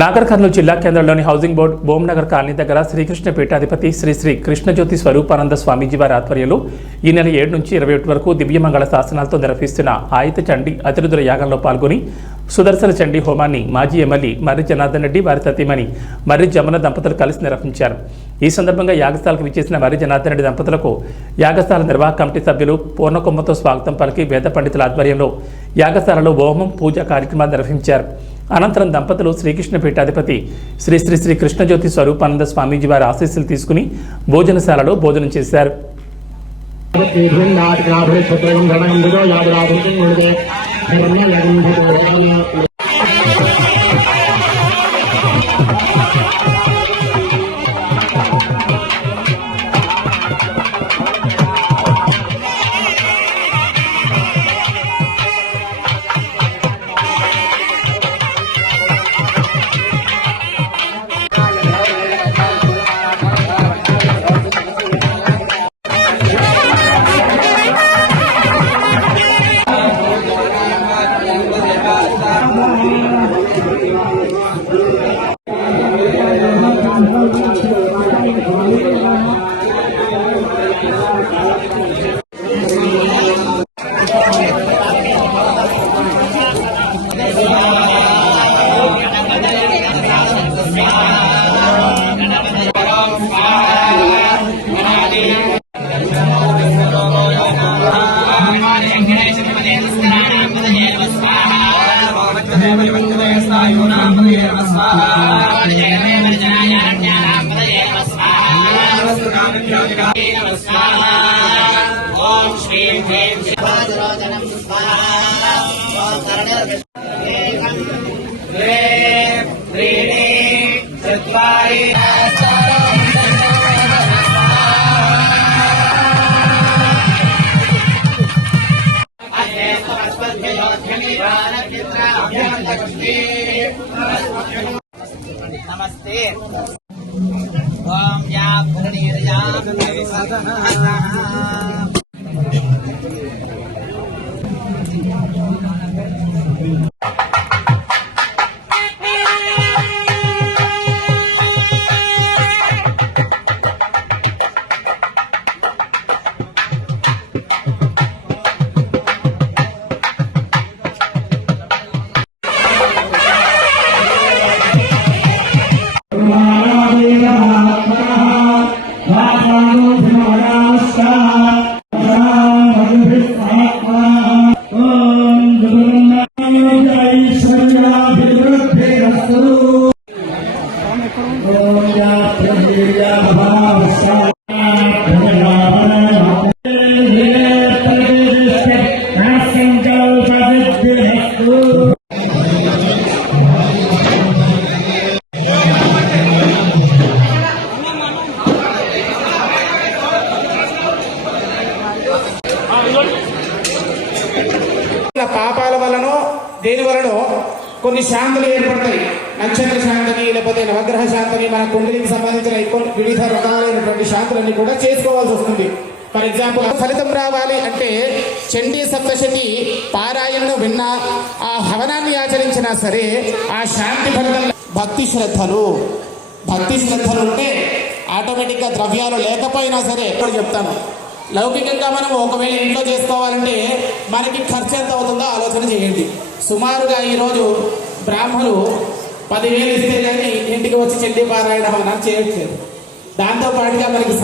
నాగర్ కర్నూలు జిల్లా కేంద్రంలోని housing board బోమ్నగర్ colony దగ్గర శ్రీకృష్ణ పీఠాధిపతి శ్రీ శ్రీ కృష్ణజ్యోతి స్వరూపానంద స్వామీజీ వారి ఆధ్వర్యంలో ఈ నెల 7 నుంచి 21 వరకు దివ్యమంగళ శాసనాలతో నిర్వహిస్తున్న ఆయుత చండీ అతిరుద్ర యాగంలో పాల్గొని సుదర్శన చండీ హోమాన్ని మాజీ ఎమ్మెల్యే మర్రి జనార్దన్ రెడ్డి వారి సతీమణి మర్రి జమున దంపతులు కలిసి నిర్వహించారు. ఈ సందర్భంగా యాగశాలకు విచ్చేసిన మర్రి జనార్దన్ రెడ్డి దంపతులకు యాగశాల నిర్వాహక కమిటీ సభ్యులు పూర్ణకొమ్మతో స్వాగతం పలికి వేద పండితుల ఆధ్వర్యంలో యాగశాలలో హోమం పూజా కార్యక్రమాలు నిర్వహించారు. అనంతరం దంపతులు శ్రీకృష్ణ పీఠాధిపతి శ్రీ శ్రీ శ్రీ కృష్ణజ్యోతి స్వరూపానంద స్వామీజీ వారి ఆశీస్సులు తీసుకుని భోజనశాలలో భోజనం చేశారు. नमस्ते ओम या भरणीर्या పాపాల వలన దేని వలన కొన్ని శాంతులు ఏర్పడతాయి. నక్షత్ర శాంతిని లేకపోతే నవగ్రహ శాంతిని మన కుండలికి సంబంధించిన వివిధ రకాలైనటువంటి శాంతులన్నీ కూడా చేసుకోవాల్సి వస్తుంది. ఫర్ ఎగ్జాంపుల్ ఫలితం రావాలి అంటే చండీ సప్తశతి పారాయణను విన్నా ఆ హవనాన్ని ఆచరించినా సరే ఆ శాంతి ఫలితం భక్తి శ్రద్ధలు ఉంటే ఆటోమేటిక్గా ద్రవ్యాలు లేకపోయినా సరే ఎక్కడ చెప్తాను లౌకికంగా మనం ఒకవేళ ఇంట్లో చేసుకోవాలంటే మనకి ఖర్చు ఎంత అవుతుందో ఆలోచన చేయండి. సుమారుగా ఈరోజు బ్రాహ్మణులు 10,000 ఇస్తే కానీ ఇంటికి వచ్చి చండీ పారాయణ హవనం చేయట్లేదు. దాంతోపాటుగా మనకి